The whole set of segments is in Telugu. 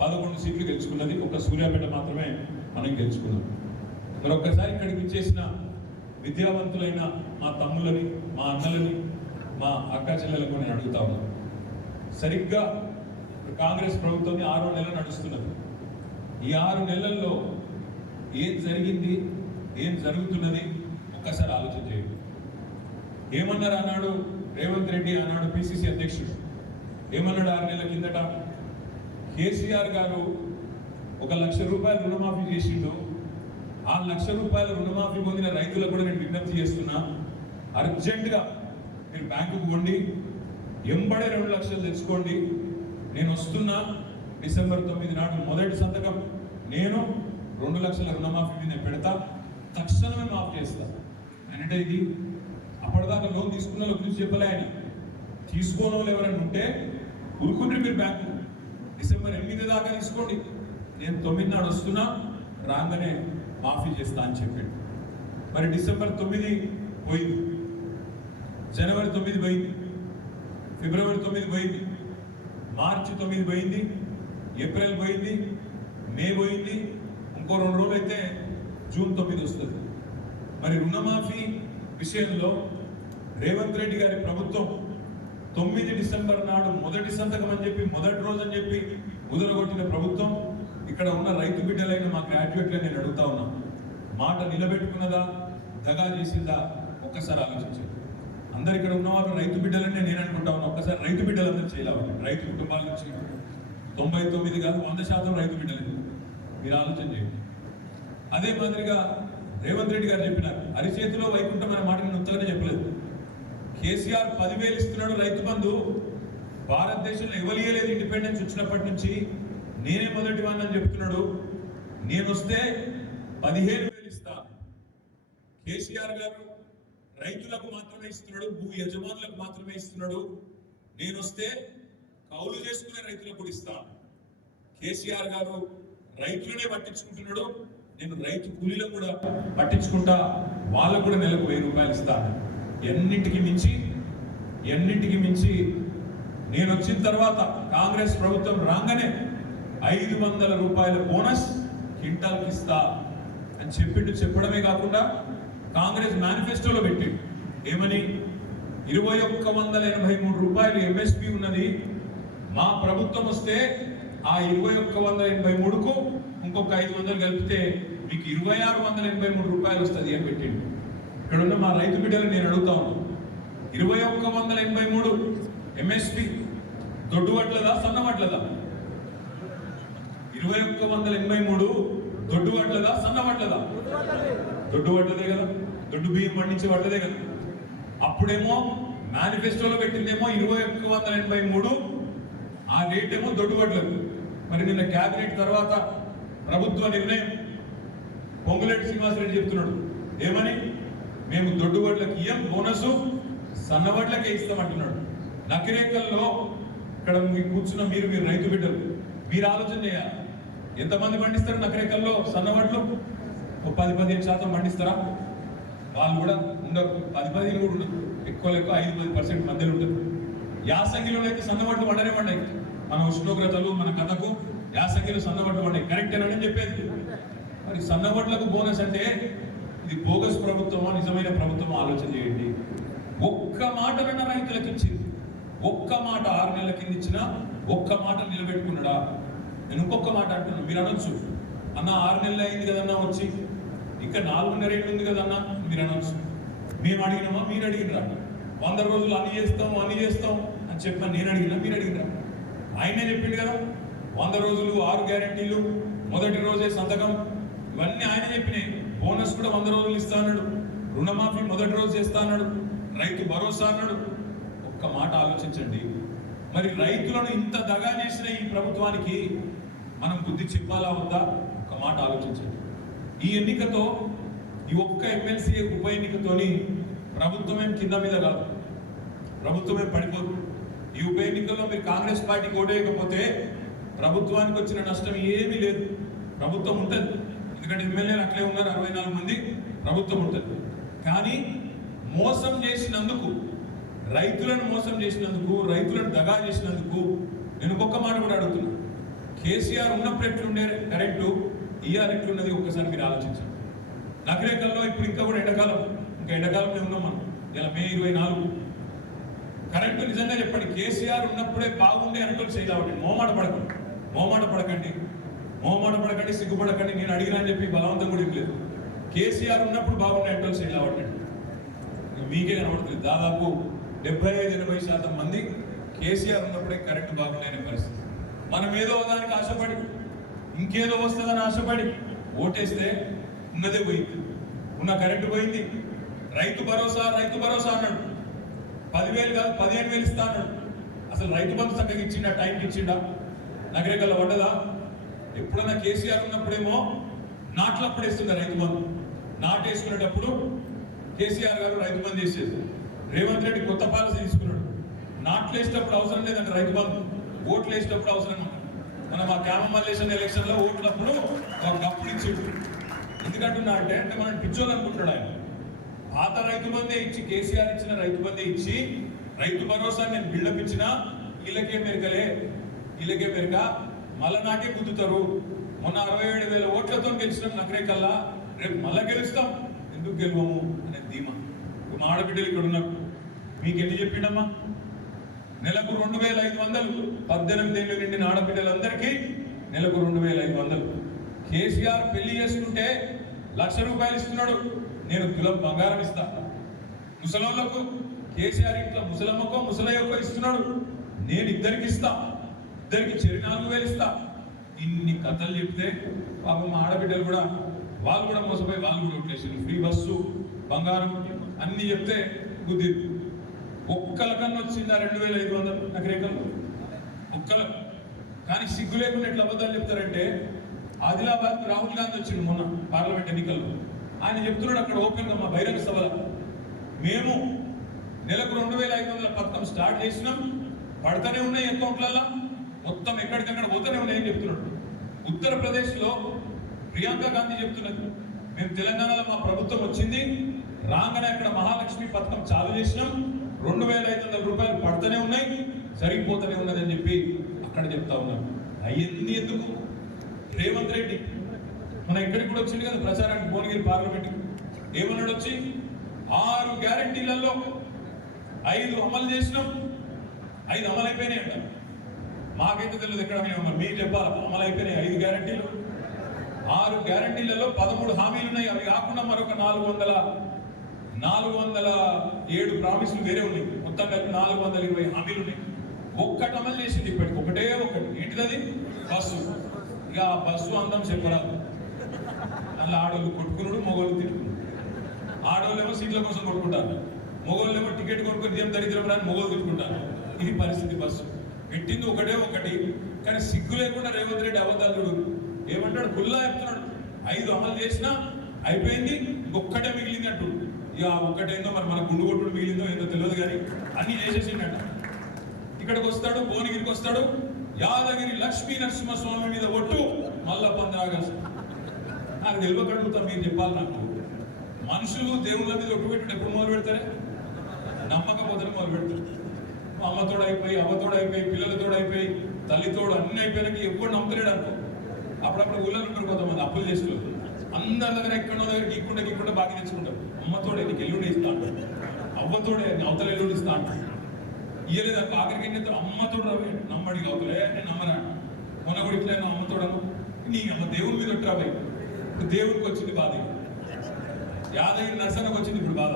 11 సీట్లు గెలుచుకున్నది. ఒక సూర్యాపేట మాత్రమే మనం గెలుచుకున్నాం. మరి ఒక్కసారి ఇక్కడికి ఇచ్చేసిన విద్యావంతులైన మా తమ్ములని, మా అన్నలని, మా అక్క చెల్లెలకు నేను అడుగుతా ఉన్నాను. సరిగ్గా కాంగ్రెస్ ప్రభుత్వం 6 నెలలు నడుస్తున్నది. ఈ 6 నెలల్లో ఏం జరిగింది, ఏం జరుగుతున్నది ఒక్కసారి ఆలోచన చేయండి. ఏమన్నారు అన్నాడు రేవంత్ రెడ్డి, ఆనాడు పిసిసి అధ్యక్షుడు ఏమన్నాడు 6 నెలల కిందట? కేసీఆర్ గారు 1 లక్ష రూపాయలు రుణమాఫీ చేసిండు. ఆ 1 లక్ష రూపాయల రుణమాఫీ పొందిన రైతులకు కూడా నేను విజ్ఞప్తి చేస్తున్నా, అర్జెంటుగా మీరు బ్యాంకుకు పోండి, ఎంబడే 2 లక్షలు తెచ్చుకోండి. నేను వస్తున్నా, డిసెంబర్ 9 నాడు మొదటి సంతకం నేను 2 లక్షల రుణమాఫీ నేను పెడతా, తక్షణమే మాఫ్ చేస్తా అంటే ఇది అప్పటిదాకా లోన్ తీసుకున్న వాళ్ళ గురించి చెప్పలే ఆయన. తీసుకోని వాళ్ళు ఎవరైనా ఉంటే ఉరుకుంటే మీరు బ్యాంకు డిసెంబర్ 8 దాకా తీసుకోండి, నేను 9 నాడు వస్తున్నా, రాగానే మాఫీ చేస్తా అని చెప్పాడు. మరి డిసెంబర్ 9 పోయింది, జనవరి 9 పోయింది, ఫిబ్రవరి 9 పోయింది, మార్చి 9 పోయింది, ఏప్రిల్ పోయింది, మే పోయింది, ఇంకో 2 రోజులు అయితే జూన్ 9 వస్తుంది. మరి రుణమాఫీ విషయంలో రేవంత్ రెడ్డి గారి ప్రభుత్వం 9 డిసెంబర్ నాడు మొదటి సంతకం అని చెప్పి, మొదటి రోజు అని చెప్పి ముదరగొట్టిన ప్రభుత్వం. ఇక్కడ ఉన్న రైతు బిడ్డలైన మా గ్రాడ్యుయేట్లను నేను అడుగుతా ఉన్నా, మాట నిలబెట్టుకున్నదా, దగా చేసిందా ఒక్కసారి ఆలోచించండి. అందరు ఇక్కడ ఉన్నవాళ్ళు రైతు బిడ్డలని నేను అనుకుంటా ఉన్నా. ఒక్కసారి రైతు బిడ్డలందరూ చేయాలి. రైతు కుటుంబాల నుంచి 99 కాదు 100% రైతు బిడ్డలు మీరు ఆలోచన చేయండి. అదే మాదిరిగా రేవంత్ రెడ్డి గారు చెప్పినారు, అరిచేతిలో వైకుంఠం అనే మాట నేను ఉత్తగానే చెప్పలేదు. కేసీఆర్ 10,000 ఇస్తున్నాడు రైతు బంధు, భారతదేశంలో ఎవరియలేదు ఇండిపెండెన్స్ వచ్చినప్పటి నుంచి, నేనే మొదటి వాడిని అని చెప్తున్నాడు. నేను వస్తే 15,000 ఇస్తా. కేసీఆర్ గారు రైతులకు మాత్రమే ఇస్తున్నాడు, భూ యజమానులకు మాత్రమే ఇస్తున్నాడు. నేను వస్తే కౌలు చేసుకునే రైతులకు కూడా ఇస్తా. కేసీఆర్ గారు రైతులనే పట్టించుకుంటున్నాడు, నేను రైతు కూలీలను కూడా పట్టించుకుంటా, వాళ్ళకు కూడా నెలకు 1000 రూపాయలు ఇస్తాను. ఎన్నింటికి మించి నేను వచ్చిన తర్వాత కాంగ్రెస్ ప్రభుత్వం రాగానే 500 రూపాయల బోనస్ క్వింటాల్కి ఇస్తా అని చెప్పడమే కాకుండా కాంగ్రెస్ మేనిఫెస్టోలో పెట్టి ఏమని 2183 రూపాయలు ఎంఎస్పి ఉన్నది, మా ప్రభుత్వం వస్తే ఆ 2183కు ఇంకొక 500 కలిపితే మీకు 2683 రూపాయలు వస్తుంది అని పెట్టిండు. ఇక్కడ ఉన్న మా రైతు బిడ్డలు నేను అడుగుతా ఉన్నాను, 2183 ఎంఎస్పి దొడ్డు వడ్లదా, సన్న వడ్లదా? 2183 దొడ్డు వడ్లదా, సన్న వడ్లదా? దొడ్డు వడ్లదే కదా, దొడ్డు బియ్యం పండించే వడ్లదే కదా. అప్పుడేమో మేనిఫెస్టోలో పెట్టిందేమో 2183, ఆ రేట్ ఏమో దొడ్డు వడ్లకు. మరి నిన్న క్యాబినెట్ తర్వాత ప్రభుత్వ నిర్ణయం, పొంగులేటి శ్రీనివాసరెడ్డి చెప్తున్నాడు ఏమని, మేము దొడ్డు వడ్లకి ఇయ్యం బోనస్, సన్న వడ్లకే ఇస్తామంటున్నాడు. నకిరేకల్లో ఇక్కడ కూర్చున్న మీరు రైతు బిడ్డలు మీరు ఆలోచన చేయాలి, ఎంతమంది పండిస్తారు నకిరేకల్లో సన్న వడ్లు? 10-15% పండిస్తారా? వాళ్ళు కూడా ఉండరు, 10-15 కూడా ఉండదు, ఎక్కువ 5-10% మధ్యలో ఉంటుంది. యాసంగిలో అయితే సన్నవడ్లు పండనే మన ఉష్ణోగ్రతలు మన కథకు యాసంగిలో సన్నవడ్లు పండాయి, కరెక్టేనని చెప్పేది. మరి సన్నవడ్లకు బోనస్ అంటే ఇది బోగస్ ప్రభుత్వమో నిజమైన ప్రభుత్వమో ఆలోచన చేయండి. ఒక్క మాట నిన్న రైతులకు ఇచ్చింది, ఒక్క మాట 6 నెలల కింద ఇచ్చినా ఒక్క మాట నిలబెట్టుకున్నాడా? నేను ఇంకొక మాట అంటున్నాను, మీరు అనొచ్చు అన్న 6 నెలలు అయింది కదన్నా వచ్చి, ఇంకా 4.5 ఏళ్ళు ఉంది కదన్నా మీరు అనొచ్చు. మేము అడిగినామా, మీరు అడిగినరా? 100 రోజులు అన్ని చేస్తాం అని చెప్పిన నేను అడిగినా, మీరు అడిగినరా? ఆయనే చెప్పిండు కదా, 100 రోజులు 6 గ్యారెంటీలు, మొదటి రోజే సంతకం, ఇవన్నీ ఆయన చెప్పినాయి. బోనస్ కూడా 100 రోజులు ఇస్తా అన్నాడు, రుణమాఫీ మొదటి రోజు చేస్తా అన్నాడు, రైతు భరోసా అన్నాడు. ఒక్క మాట ఆలోచించండి, మరి రైతులను ఇంత దగా చేసిన ఈ ప్రభుత్వానికి మనం బుద్ధి చెప్పాలా వద్దా? ఒక్క మాట ఆలోచించండి. ఈ ఎన్నికతో, ఈ ఒక్క ఎమ్మెల్సీ ఉప ఎన్నికతోని ప్రభుత్వమేం కింద మీద కాదు, ప్రభుత్వమేం పడిపోదు. ఈ ఉప ఎన్నికల్లో మీరు కాంగ్రెస్ పార్టీకి ఓటేయకపోతే ప్రభుత్వానికి వచ్చిన నష్టం ఏమీ లేదు, ప్రభుత్వం ఉంటుంది. ఎందుకంటే ఎమ్మెల్యేలు అట్లే ఉన్నారు, 64 మంది, ప్రభుత్వం ఉంటుంది. కానీ మోసం చేసినందుకు, రైతులను మోసం చేసినందుకు, రైతులను దగా చేసినందుకు నేను ఒక్క మాట కూడా అడుగుతున్నా, కేసీఆర్ ఉన్నప్పుడు ఎట్లుండే కరెంటు, ఈఆర్ ఎట్లున్నది ఒక్కసారి మీరు ఆలోచించండి. నగరేకల్లో ఇప్పుడు ఇంకా కూడా ఎండాకాలంలో ఉన్నాం మనం. ఇలా మే 24 కరెంటు నిజంగా చెప్పండి, కేసీఆర్ ఉన్నప్పుడే బాగుండే అనుకోని చేయలేవండి. మోమాట పడకండి, సిగ్గుపడకండి. నేను అడిగినా అని చెప్పి బలవంతం కూడా ఇవ్వలేదు. కేసీఆర్ ఉన్నప్పుడు బాగుండే అనుకోని చేయలేవండి. మీకే కనబడుతుంది, దాదాపు 75-80% మంది కేసీఆర్ ఉన్నప్పుడే కరెంటు బాగుండే అనే పరిస్థితి. మనం ఏదో దానికి ఆశపడి ఇంకేదో వస్తుందని ఆశపడి ఓటేస్తే ఉన్నదే పోయింది, ఉన్న కరెంటు పోయింది. రైతు భరోసా అన్నాడు, 10,000 కాదు 15,000 ఇస్తా అన్నాడు. అసలు రైతు బంధు చక్కగా ఇచ్చిండా, టైంకి ఇచ్చిండా? నగరేకల్లా పడ్డదా? ఎప్పుడన్నా కేసీఆర్ ఉన్నప్పుడేమో నాట్లప్పుడు వేస్తుందా రైతు బంధు. నాటేసుకునేటప్పుడు కేసీఆర్ గారు రైతు బంధు చేసేది. రేవంత్ రెడ్డి కొత్త పాలసీ తీసుకున్నాడు, నాట్లు వేసేటప్పుడు అవసరం లేదంటే రైతు బంధు, ఓట్లు వేసేటప్పుడు అవసరం. మనం ఆ క్యామలేషన్ ఎలక్షన్ లో ఓట్లప్పుడు అప్పుడు ఇచ్చాడు. ఎందుకంటున్నా అంటే మనం పిచ్చోలు అనుకుంటున్నాడు ఆయన. పాత రైతు బంధే ఇచ్చి, కేసీఆర్ ఇచ్చిన రైతు బంధే ఇచ్చి రైతు భరోసా నేను బిల్డప్ ఇచ్చినా వీళ్ళకే మెరక మళ్ళా నాకే గుద్దుతారు. మొన్న 67,000 ఓట్లతో గెలిచినాం నగరేకల్లా, రేపు మళ్ళా గెలుస్తాం, ఎందుకు గెలవము అనే ధీమా. మా ఆడబిడ్డలు ఇక్కడ ఉన్నారు, మీకు ఎన్ని చెప్పిండమ్మా? నెలకు 2,500, 18 ఏళ్ళు నిండిన ఆడబిడ్డలందరికీ నెలకు 2,500. కేసీఆర్ పెళ్లి చేసుకుంటే ₹1,00,000 ఇస్తున్నాడు, నేను తులం బంగారం ఇస్తా. ముసలోళ్లకు కేసీఆర్ ఇంట్లో ముసలమ్మకో ముసలయ్యకో ఇస్తున్నాడు, నేను ఇద్దరికి ఇస్తా, ఇద్దరికి చెరి 4,000 ఇస్తా. ఇన్ని కథలు చెప్తే పాపం మా ఆడబిడ్డలు కూడా వాళ్ళు కూడా మోసపోయి వాళ్ళు కూడా ఓట్లేసారు. ఫ్రీ బస్సు, బంగారం అన్ని చెప్తే బుద్ధి ఒక్కల కన్నా వచ్చిందా 2,500 నగరేకల్లో ఒక్కల. కానీ సిగ్గు లేకుండా ఎట్లా అబద్ధాలు చెప్తారంటే, ఆదిలాబాద్ రాహుల్ గాంధీ వచ్చింది మొన్న పార్లమెంట్ ఎన్నికల్లో. ఆయన చెప్తున్నాడు అక్కడ ఓపెన్ గా మా బహిరంగ సభలో, మేము నెలకు 2,500 పథకం స్టార్ట్ చేసినాం, పడతానే ఉన్నాయి అకౌంట్లలో, మొత్తం ఎక్కడికక్కడ పోతూనే ఉన్నాయని చెప్తున్నాడు. ఉత్తరప్రదేశ్ లో ప్రియాంక గాంధీ చెప్తున్నది, మేము తెలంగాణలో మా ప్రభుత్వం వచ్చింది రాగానే అక్కడ మహాలక్ష్మి పథకం చాలు చేసినాం, 2,500 రూపాయలు పడతానే ఉన్నాయి, సరిపోతూనే ఉన్నది అని చెప్పి అక్కడ చెప్తా ఉన్నాం. అయ్యింది ఎందుకు? రేవంత్ రెడ్డి మన ఎక్కడికి కూడా వచ్చింది కదా ప్రచారానికి, భువనగిరి పార్లమెంట్. ఏమన్నాడు వచ్చి, 6 గ్యారంటీలలో 5 అమలు చేసినాం, 5 అమలు అయిపోయినాయి అంట. మాకైతే తెలియదు ఎక్కడ, మీరు చెప్పాలి. అమలు అయిపోయినాయి 5 గ్యారంటీలు. 6 గ్యారంటీలలో 13 హామీలు ఉన్నాయి. అవి కాకుండా మరొక 407 ప్రామిసులు వేరే ఉన్నాయి. మొత్తం కలిపి 420 హామీలు ఉన్నాయి. ఒక్కటి అమలు చేసింది ఇప్పటికి, ఒకటే ఒకటి. ఏంటిది? బస్సు. ఇక ఆ బస్సు అందం చెప్పరాదు. అందులో ఆడోళ్ళు కొట్టుకున్నాడు, మొగోళ్ళు తిట్టుకున్నాడు. ఆడోళ్ళేమో సీట్ల కోసం కొట్టుకుంటారు, మొగోళ్ళేమో టికెట్ కొనుక్కొని ఏం దరిద్రం రాని మొగోళ్ళు తిట్టుకుంటారు. ఇది పరిస్థితి. బస్సు పెట్టింది ఒకటే ఒకటి, కానీ సిగ్గు లేకుండా రేవంత్ రెడ్డి అబద్ధాలు ఏమంటాడు, గుల్లా చెప్తున్నాడు. 5 అమలు చేసినా అయిపోయింది, ఇంకొక్కటే మిగిలింది అంటు. ఇక ఒక్కటేందో మరి మన గుండు కొట్టుడు మిగిలిందో ఏందో తెలియదు, కానీ అన్ని చేసేసిండట. ఇక్కడికి వస్తాడు, భువనగిరికి వస్తాడు, యాదగిరి లక్ష్మీ నరసింహస్వామి మీద ఒట్టు మళ్ళా 15 ఆగస్టు. నాకు తెలియకడుగుతా, మీరు చెప్పాలి నాకు. మనుషులు దేవుళ్ళ మీద ఒట్టు పెట్టి ఎప్పుడు మొదలు పెడతారే? నమ్మకపోతే మొదలు పెడతారు. అమ్మతోడు అయిపోయి, అవ్వతోడు అయిపోయి, పిల్లలతోడు అయిపోయి, తల్లితోడు అన్ని అయిపోయినాక ఎప్పుడు నమ్మలేడు అనుకో. అప్పుడప్పుడు ఊళ్ళో ఉంటారు కొంతమంది అప్పులు చేసుకోలేదు, అందరి దగ్గర ఎక్కడో దగ్గర గీక్కుంటే బాగా తెచ్చుకుంటారు. అమ్మతోడే నీకు ఎల్లుండి ఇస్తా అంటారు, అవ్వతోడే అవతల ఎల్లుండి ఇస్తా అంటారు. ఇయ్యలేదు అనుకో, ఆఖరికి ఏం చేస్తారు, అమ్మతోడు రాబోయే నమ్మడికి అవుతలే, నేను నమ్మరా. మొన్న కూడా ఇట్లా అమ్మతోడను నీ అమ్మ దేవుడి మీద ఒట్టు రాబోయే. ఇప్పుడు దేవుడికి వచ్చింది బాధ, యాదగిరి నరసనకు వచ్చింది ఇప్పుడు బాధ.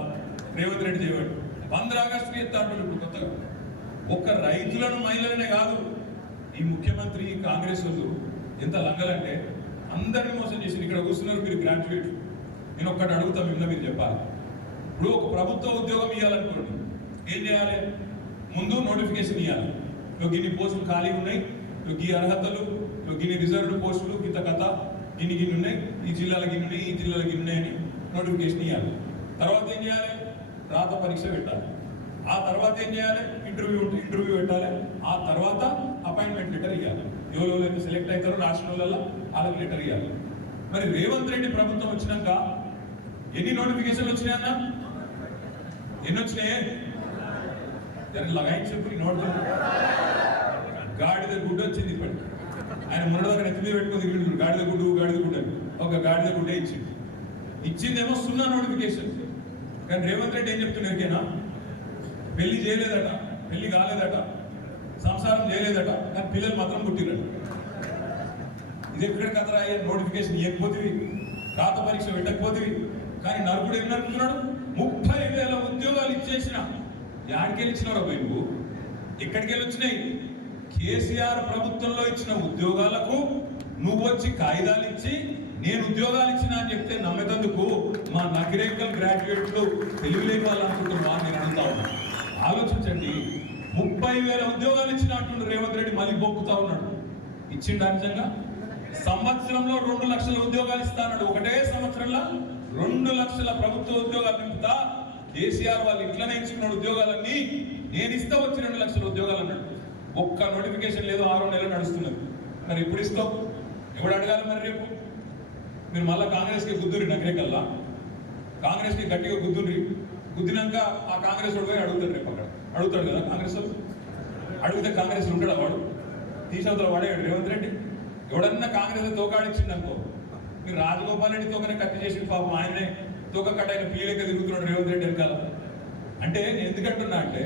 రేవంత్ రెడ్డి చేయవాడు 15 ఆగస్టుకి ఎత్తా అంటారు ఇప్పుడు కొత్తగా. ఒక్క రైతులను మహిళలనే కాదు, ఈ ముఖ్యమంత్రి కాంగ్రెస్ వాళ్ళు ఎంత లంగలంటే అందరినీ మోసం చేసింది. ఇక్కడ కూర్చున్నారు మీరు గ్రాడ్యుయేట్, నేను ఒక్కటి అడుగుతా, మిమ్మల్ని మీరు చెప్పాలి. ఇప్పుడు ఒక ప్రభుత్వ ఉద్యోగం ఇవ్వాలనుకోండి, ఏం చేయాలి? ముందు నోటిఫికేషన్ ఇవ్వాలి. గిన్ని పోస్టులు ఖాళీ ఉన్నాయి, ఈ అర్హతలు, గిన్ని రిజర్వ్డ్ పోస్టులు, ఇంత కథ, గిన్ని ఉన్నాయి, ఈ జిల్లాల గిన్ని ఉన్నాయి, ఈ జిల్లాల గిన్ని ఉన్నాయని నోటిఫికేషన్ ఇవ్వాలి. తర్వాత ఏం చేయాలి? రాత పరీక్ష పెట్టాలి. ఆ తర్వాత ఏం చేయాలి? ఇంటర్వ్యూ పెట్టాలి. ఆ తర్వాత అపాయింట్మెంట్ లెటర్ ఇవ్వాలి. ఎవరైతే సెలెక్ట్ అవుతారో రాష్ట్రాలలో వాళ్ళకి లెటర్ ఇవ్వాలి. మరి రేవంత్ రెడ్డి ప్రభుత్వం వచ్చినాక ఎన్ని నోటిఫికేషన్లు వచ్చినాయన్నా? ఎన్ని వచ్చినాయి? లగాయించి చెప్పి నోట్ గాడిద గుడ్డు వచ్చింది ఇప్పటికి. ఆయన మొన్నదాకా నెత్తి మీద పెట్టుకుని తిరిగి గాడిద గుడ్డు అని ఒక గాడిద గుడ్డే ఇచ్చిందేమో 0 నోటిఫికేషన్. కానీ రేవంత్ రెడ్డి ఏం చెప్తున్నారికేనా, పెళ్లి చేయలేదట, పెళ్లి కాలేదట, సంసారం చేయలేదట, కానీ పిల్లలు మాత్రం పుట్టిరట. ఇది ఎక్కడ కథరా, నోటిఫికేషన్ ఇవ్వకపోతేవి, రాత పరీక్ష పెట్టకపోతేవి, కానీ నరుకుడు ఏం నరుకుతున్నాడు, 30,000 ఉద్యోగాలు ఇచ్చేసిన. యాడికెళ్ళి ఇచ్చినారో వైపు, ఎక్కడికెళ్ళి వచ్చినాయి? కేసీఆర్ ప్రభుత్వంలో ఇచ్చిన ఉద్యోగాలకు నువ్వు వచ్చి కాగితాలు ఇచ్చి నేను ఉద్యోగాలు ఇచ్చిన అని చెప్తే నమ్మేందుకు మా నగరేకల్ గ్రాడ్యుయేట్లు తెలివిలేని వాళ్ళు అనుకుంటున్నా నేను అడుగుతా ఉన్నా. ఆలోచించండి, 30,000 ఉద్యోగాలు ఇచ్చిన అంటుండ్రు రేవంత్ రెడ్డి, మళ్ళీ బొక్కుతా ఉన్నాడు. ఇచ్చిండా నిజంగా? సంవత్సరంలో 2 లక్షల ఉద్యోగాలు ఇస్తా అన్నాడు. ఒకటే సంవత్సరంలో 2 లక్షల ప్రభుత్వ ఉద్యోగాలు నింపుతా. కేసీఆర్ వాళ్ళు ఇట్లనే ఇచ్చుకున్న ఉద్యోగాలన్నీ నేను ఇస్తా, వచ్చి 2 లక్షల ఉద్యోగాలు అన్నాడు. ఒక్క నోటిఫికేషన్ లేదు, 6 నెలలు నడుస్తున్నది. మరి ఇప్పుడు ఇస్తావు, ఎవడు అడగాలి మరి రేపు? మీరు మళ్ళీ కాంగ్రెస్కి గుద్దురి, నగరేకల్లా కాంగ్రెస్కి గట్టిగా గుద్దినాక ఆ కాంగ్రెస్ వాడు పోయి అడుగుతాడు, రేపు అక్కడ అడుగుతాడు కదా కాంగ్రెస్ వాళ్ళు. అడిగితే కాంగ్రెస్ ఉంటాడా వాడు? తీసవతల వాడే రేవంత్ రెడ్డి. ఎవడన్నా కాంగ్రెస్ తోకాడిచ్చింది అనుకో, మీరు రాజగోపాల్ రెడ్డి తోకనే కట్టి చేసి పాపం ఆయనే తోక కట్టైన పీలెక్క తిరుగుతున్నాడు రేవంత్ రెడ్డి వెనకాల. అంటే నేను ఎందుకంటున్నా అంటే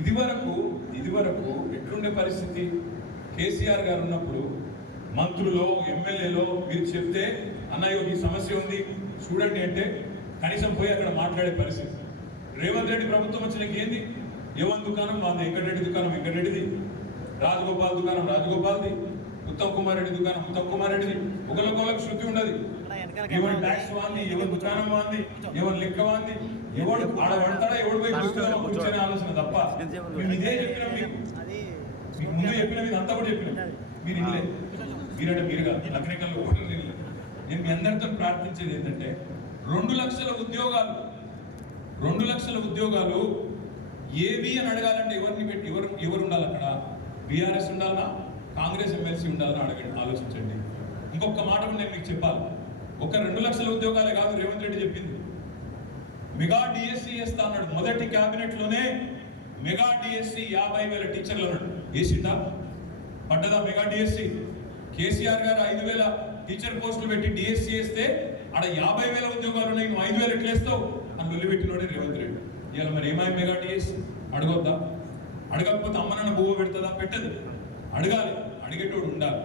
ఇది వరకు ఎట్లుండే పరిస్థితి, కేసీఆర్ గారు ఉన్నప్పుడు మంత్రులు ఎమ్మెల్యేలో మీరు చెప్తే అన్నయ్య ఈ సమస్య ఉంది చూడండి అంటే కనీసం పోయి అక్కడ మాట్లాడే పరిస్థితి. రేవంత్ రెడ్డి ప్రభుత్వం వచ్చినాక ఏంది, యవన్ దుకాణం మాది, వెంకటరెడ్డి దుకాణం వెంకటరెడ్డిది, రాజగోపాల్ దుకాణం రాజగోపాల్ది, ఉత్తమ్ కుమార్ రెడ్డి దుకాణం ఉత్తమ్ కుమార్ రెడ్డిది. ఒకరికొకరికి శృతి ఉండదు. ఎవరి ట్యాక్స్ వాంది, ఎవరి దుకాణం వాంది, ఎవరి లెక్క వాంది, ఎవడు ఆడ పడతాడా, ఎవడు పోయి పుస్తకం కూర్చొని ఆలోచన తప్ప. మేము ఇదే చెప్పినాం, మీకు ముందు చెప్పినాం, ఇది అంతా కూడా చెప్పినాం. మీరు ఇల్లే, మీరంటే మీరుగా నగరికల్లో ఓటర్లు ఇల్లే. నేను మీ అందరితో ప్రార్థించేది ఏంటంటే 2 లక్షల ఉద్యోగాలు ఏవి అని అడగాలంటే ఎవరిని పెట్టి ఎవరు ఉండాలి అక్కడ? బీఆర్ఎస్ ఉండాలనా, కాంగ్రెస్ ఎమ్మెల్సీ ఉండాలని అడగండి, ఆలోచించండి. ఇంకొక మాట నేను మీకు చెప్పాలి, ఒక 2 లక్షల ఉద్యోగాలే కాదు రేవంత్ రెడ్డి చెప్పింది, మెగా డిఎస్సి వేస్తా అన్నాడు. మొదటి క్యాబినెట్ లోనే మెగా డిఎస్సి 50,000 టీచర్లు అన్నాడు. వేసిందా? పడ్డదా మెగా డిఎస్సి? కేసీఆర్ గారు 5,000 టీచర్ పోస్టులు పెట్టి డిఎస్సి వేస్తే ఆడ 50,000 ఉద్యోగాలు ఉన్నాయి, నువ్వు 5,000 ఎట్లా వేస్తావు అని వదిలిపెట్టినోడే రేవంత్ రెడ్డి. ఇవాళ మరి ఏమై మెగా డిఎస్సి అడగొద్దా? అడగకపోతే అమ్మ నాన్న బువ్వ పెడుతుందా? పెట్టదు. అడగాలి, అడిగేటోడు ఉండాలి.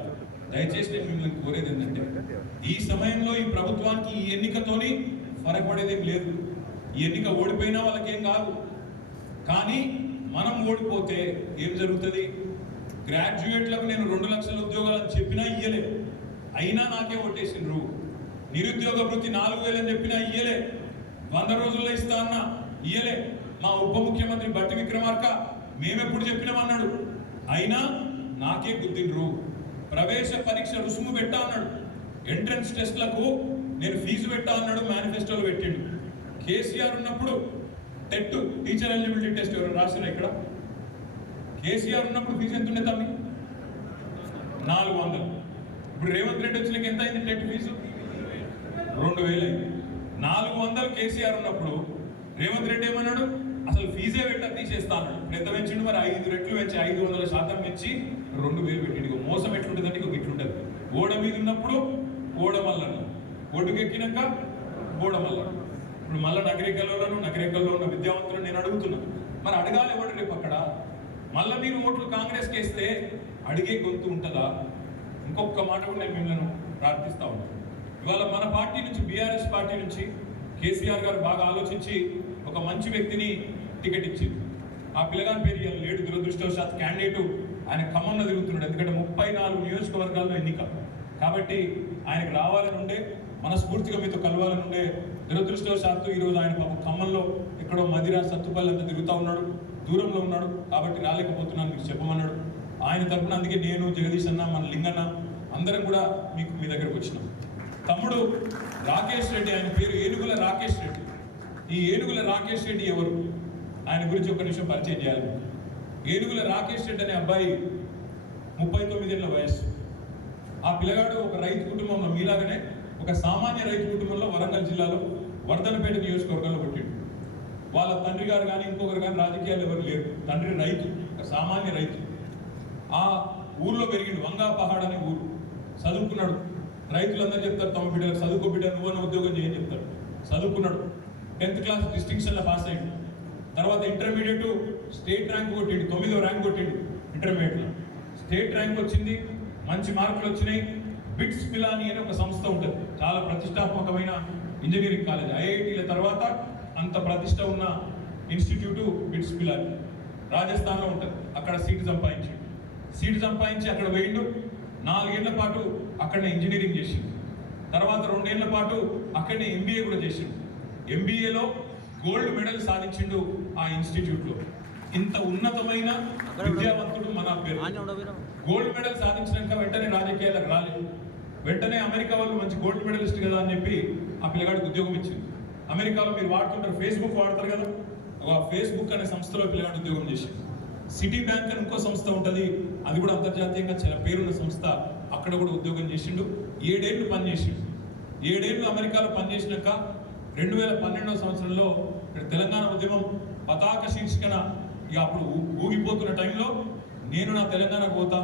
దయచేసి నేను మిమ్మల్ని కోరేది ఏంటంటే ఈ సమయంలో ఈ ప్రభుత్వానికి ఈ ఎన్నికతోని ఫరక్ పడేదేం లేదు. ఈ ఎన్నిక ఓడిపోయినా వాళ్ళకేం కాదు. కానీ మనం ఓడిపోతే ఏం జరుగుతుంది? గ్రాడ్యుయేట్లకు నేను 2 లక్షల ఉద్యోగాలు చెప్పినా ఇయ్యలే, అయినా నాకే ఓటేసిండ్రు. నిరుద్యోగ వృత్తి 4,000 అని చెప్పినా ఇయ్యలే, 100 రోజుల్లో ఇస్తా అన్న ఇయ్యలే. మా ఉప ముఖ్యమంత్రి బట్టి విక్రమార్క మేమెప్పుడు చెప్పినామన్నాడు, అయినా నాకే గుద్దిండ్రు. ప్రవేశ పరీక్ష రుసుము పెట్టా అన్నాడు, ఎంట్రన్స్ టెస్ట్లకు నేను ఫీజు పెట్టా అన్నాడు, మేనిఫెస్టోలో పెట్టిండు. కేసీఆర్ ఉన్నప్పుడు టెట్ టీచర్ ఎలిజిబిలిటీ టెస్ట్ ఎవరు రాసినా ఇక్కడ? కేసీఆర్ ఉన్నప్పుడు ఫీజు ఎంత ఉండే తమ్మి? 400. ఇప్పుడు రేవంత్ రెడ్డి వచ్చినాక ఎంత అయింది టెట్ ఫీజు? 2,000 అయింది. 400 కేసీఆర్ ఉన్నప్పుడు రేవంత్ రెడ్డి ఏమన్నాడు, అసలు ఫీజే పెట్టా తీసేస్తా అన్నాడు. ఇప్పుడు ఎంత పెంచిండు మరి? 5 రెట్లు పెంచి 500% పెంచి 2,000 పెట్టిండు. మోసం ఎట్లుంటుందంటే ఇంకొక ఇట్లుంటుంది. ఓడ మీద ఉన్నప్పుడు ఓడమల్లన్న, ఒడ్డుకెక్కినాక ఓడమల్లన్న. ఇప్పుడు మళ్ళీ నగరికల్లో ఉన్న విద్యావంతులను నేను అడుగుతున్నాను, మరి అడగాలి ఎవడు రేపు అక్కడ? మళ్ళీ మీరు ఓట్లు కాంగ్రెస్కి వేస్తే అడిగే గొంతు ఉంటుందా? ఇంకొక మాట కూడా నేను మిమ్మల్ని ప్రార్థిస్తా ఉన్నాను. ఇవాళ మన పార్టీ నుంచి, బీఆర్ఎస్ పార్టీ నుంచి కేసీఆర్ గారు బాగా ఆలోచించి ఒక మంచి వ్యక్తిని టికెట్ ఇచ్చింది. ఆ పిల్లగాని పేరు ఇవాళ లేడు, దురదృష్టవశాత్ క్యాండిడేటు ఆయన ఖమ్మంలో తిరుగుతున్నాడు. ఎందుకంటే 34 నియోజకవర్గాల్లో ఎన్నిక కాబట్టి ఆయనకు రావాలని ఉండే, మనస్ఫూర్తిగా మీతో కలవాలని ఉండే. దురదృష్టవశాత్తు ఈరోజు ఆయన పాపం ఖమ్మంలో ఎక్కడో మదిరా సత్తుపల్లి అంతా తిరుగుతూ ఉన్నాడు, దూరంలో ఉన్నాడు కాబట్టి రాలేకపోతున్నాను మీకు చెప్పమన్నాడు. ఆయన తరఫున అందుకే నేను, జగదీష్ అన్న, మన లింగన్న అందరం కూడా మీ దగ్గరకు వచ్చినాం. తమ్ముడు రాకేష్ రెడ్డి, ఆయన పేరు ఏనుగుల రాకేష్ రెడ్డి. ఈ ఏనుగుల రాకేష్ రెడ్డి ఎవరు? ఆయన గురించి ఒక నిమిషం పరిచయం చేయాలి. ఏనుగుల రాకేష్ రెడ్డి అనే అబ్బాయి 39 ఏళ్ల వయస్సు. ఆ పిల్లగాడు ఒక రైతు కుటుంబంలో, మీలాగనే ఒక సామాన్య రైతు కుటుంబంలో వరంగల్ జిల్లాలో వర్ధనపేట నియోజకవర్గంలో పుట్టిండు. వాళ్ళ తండ్రి గారు కానీ ఇంకొకరు కానీ రాజకీయాలు ఎవరు లేరు. తండ్రి రైతు, ఒక సామాన్య రైతు. ఆ ఊర్లో పెరిగిండు, వంగా పహాడ్ అనే ఊరు. చదువుకున్నాడు. రైతులందరూ చెప్తారు తమ బిడ్డలకు చదువుకో బిడ్డ, నువ్వన్న ఉద్యోగం చేయని చెప్తాడు. చదువుకున్నాడు. 10th క్లాస్ డిస్టింక్షన్లో పాస్ అయ్యాడు. తర్వాత ఇంటర్మీడియట్ స్టేట్ ర్యాంక్ కొట్టిండు, 9వ ర్యాంక్ కొట్టిండు ఇంటర్మీడియట్లో. స్టేట్ ర్యాంక్ వచ్చింది, మంచి మార్కులు వచ్చినాయి. బిట్స్ పిలాని అనే ఒక సంస్థ ఉంటుంది, చాలా ప్రతిష్టాత్మకమైన ఇంజనీరింగ్ కాలేజ్. ఐఐటీల తర్వాత అంత ప్రతిష్ట ఉన్న ఇన్స్టిట్యూట్ బిట్స్ పిలాని, రాజస్థాన్లో ఉంటుంది. అక్కడ సీటు సంపాదించి అక్కడ పోయిండు. 4 ఏళ్ల పాటు అక్కడనే ఇంజనీరింగ్ చేసిండు. తర్వాత 2 ఏళ్ల పాటు అక్కడనే ఎంబీఏ కూడా చేసిండు. ఎంబీఏలో గోల్డ్ మెడల్ సాధించిండు ఆ ఇన్స్టిట్యూట్లో. ఇంత ఉన్నతమైన విద్యావంతుడు మన అభ్యర్థి. గోల్డ్ మెడల్ సాధించినాక వెంటనే రాజకీయాలకు రాలేదు. వెంటనే అమెరికా వాళ్ళు మంచి గోల్డ్ మెడలిస్ట్ కదా అని చెప్పి ఆ పిల్లగాడికి ఉద్యోగం ఇచ్చింది. అమెరికాలో మీరు వాడుతుంటారు, ఫేస్బుక్ వాడతారు కదా, ఆ ఫేస్బుక్ అనే సంస్థలో పిల్లగాడు ఉద్యోగం చేసింది. సిటీ బ్యాంక్ అని ఇంకో సంస్థ ఉంటుంది, అది కూడా అంతర్జాతీయంగా చాలా పేరున్న సంస్థ. అక్కడ కూడా ఉద్యోగం చేసిండు. 7 ఏళ్ళు పనిచేసిండు. 7 ఏళ్ళు అమెరికాలో పనిచేసినాక 2012వ సంవత్సరంలో తెలంగాణ ఉద్యమం పతాక శీర్షికన ఇక అప్పుడు ఊగిపోతున్న టైంలో నేను నా తెలంగాణకు పోతా,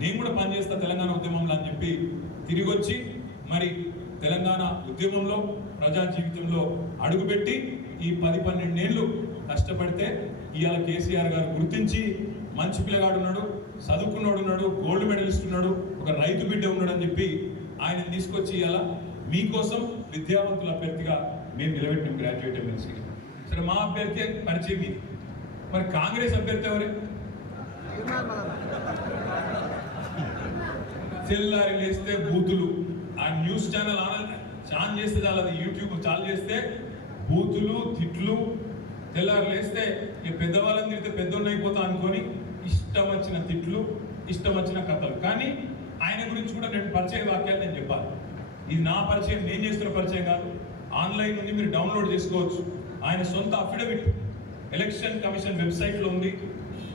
నేను కూడా పనిచేస్తా తెలంగాణ ఉద్యమంలో అని చెప్పి తిరిగి వచ్చి మరి తెలంగాణ ఉద్యమంలో ప్రజా జీవితంలో అడుగుపెట్టి ఈ 10-12 ఏళ్ళు కష్టపడితే ఇవాళ కేసీఆర్ గారు గుర్తించి మంచి పిల్లగాడు ఉన్నాడు, చదువుకున్నాడు ఉన్నాడు, గోల్డ్ మెడలిస్ట్ ఉన్నాడు, ఒక రైతు బిడ్డ ఉన్నాడు అని చెప్పి ఆయన తీసుకొచ్చి ఇవాళ మీకోసం విద్యావంతుల అభ్యర్థిగా మేము నిలబెట్టిన గ్రాడ్యుయేట్ ఎమ్మెల్సీ. సరే, మా అభ్యర్థి పరిచయం మీది. మరి కాంగ్రెస్ అభ్యర్థి ఎవరే? తెల్లారి లేస్తే బూతులు. ఆ న్యూస్ ఛానల్ ఆన్ చేస్తే చాలు, అది యూట్యూబ్ చాలు చేస్తే బూతులు, తిట్లు. తెల్లారి లేస్తే ఈ పెద్దవాళ్ళని తిరిగితే పెద్దోళ్ళు అయిపోతా అనుకొని ఇష్టం వచ్చిన తిట్లు, ఇష్టం వచ్చిన కథలు. కానీ ఆయన గురించి కూడా నేను పరిచయ వాక్యాలు నేను చెప్పాలి. ఇది నా పరిచయం, నేను చేస్తున్న పరిచయం కాదు. ఆన్లైన్ నుండి మీరు డౌన్లోడ్ చేసుకోవచ్చు. ఆయన సొంత అఫిడవిట్ ఎలక్షన్ కమిషన్ వెబ్సైట్లో ఉంది.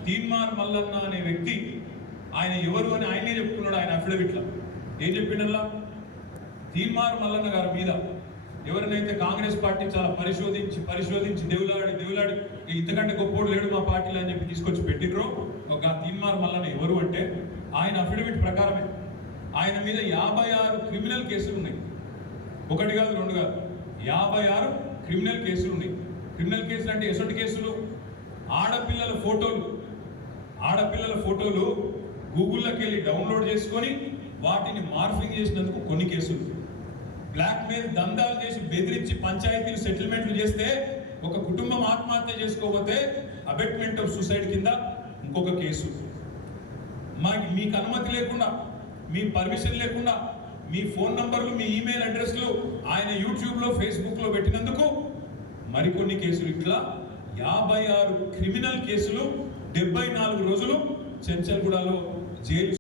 తీన్మార్ మల్లన్న అనే వ్యక్తి, ఆయన ఎవరు అని ఆయనే చెప్పుకున్నాడు. ఆయన అఫిడవిట్లో ఏం చెప్పిండల్లా, తీన్మార్ మల్లన్న గారి మీద ఎవరినైతే కాంగ్రెస్ పార్టీ చాలా పరిశోధించి దేవులాడి ఇంతకంటే గొప్పోడు లేడు మా పార్టీలో అని చెప్పి తీసుకొచ్చి పెట్టిర్రో, ఒక తీన్మార్ మల్లన్న ఎవరు అంటే ఆయన అఫిడవిట్ ప్రకారమే ఆయన మీద 56 క్రిమినల్ కేసులు ఉన్నాయి. 1 కాదు 2 కాదు, 56 క్రిమినల్ కేసులు ఉన్నాయి. క్రిమినల్ కేసులు అంటే ఎటువంటి కేసులు? ఆడపిల్లల ఫోటోలు గూగుల్లోకి వెళ్ళి డౌన్లోడ్ చేసుకొని వాటిని మార్ఫింగ్ చేసినందుకు కొన్ని కేసులు. బ్లాక్ మెయిల్ దందాలు చేసి బెదిరించి పంచాయతీలు సెటిల్మెంట్లు చేస్తే ఒక కుటుంబం ఆత్మహత్య చేసుకోకపోతే అబెట్మెంట్ ఆఫ్ సూసైడ్ కింద ఇంకొక కేసు. మీకు అనుమతి లేకుండా, మీ పర్మిషన్ లేకుండా మీ ఫోన్ నంబర్లు, మీ ఈమెయిల్ అడ్రస్లు ఆయన యూట్యూబ్లో, ఫేస్బుక్లో పెట్టినందుకు మరికొన్ని కేసులు. ఇట్లా 56 క్రిమినల్ కేసులు 74 రోజులు చెంచల్గూడలో జైలు